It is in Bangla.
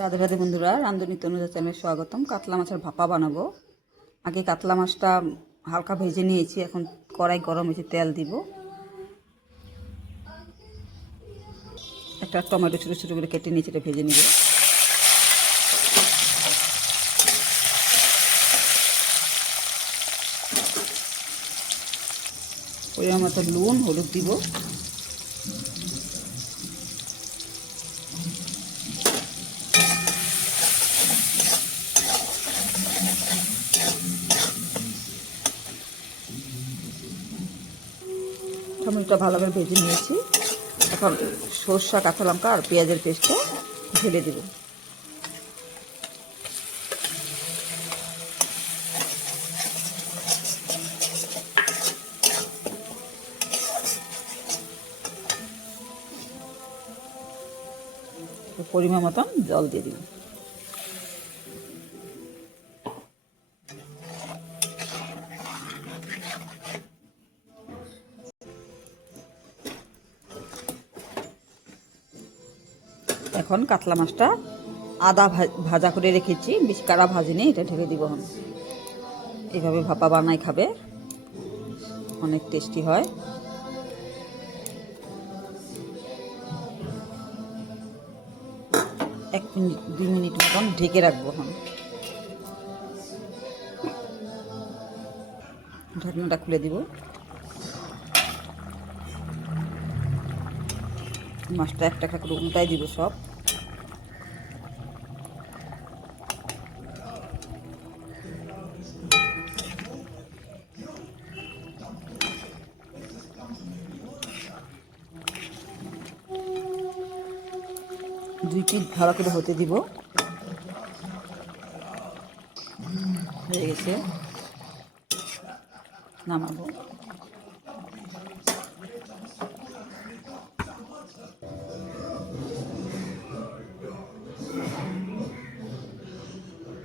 রাধে রাধে বন্ধুরা রান্ধনী তনুজা চ্যানেলে স্বাগতম। কাতলা মাছের ভাপা বানাবো। আগে কাতলা মাছটা হালকা ভেজে নিয়েছি, এখন কড়াই গরম হয়েছে, তেল দিব। একটা টমেটো ছোটো ছোটো করে কেটে নিয়েছি, এটা ভেজে নিব। পরিমাণ মতো নুন, হলুদ দিব। টমেটোটা ভালোভাবে ভেজে নিয়েছি। এখন সর্ষা, কাঁচা লঙ্কা আর পেঁয়াজের পেস্টটা ঢেলে দেব। পরিমাণ মতন জল দিয়ে দিব এখন কাতলা মাছটা আদা ভাজা করে রেখেছি, বেশি কাড়া ভাজিনি এটা ঢেলে দিব এইভাবে ভাপা বানাই খাবে। অনেক টেস্টি হয়। এক মিনিট, দুই মিনিট মতন ঢেকে রাখব এখন। ঢাকনাটা খুলে দিব। মাছটা একটা একটা করে উল্টাই দিব সব। দুই পিঠ ভালো করে হতে দিব। হয়ে গেছে। নামাবো।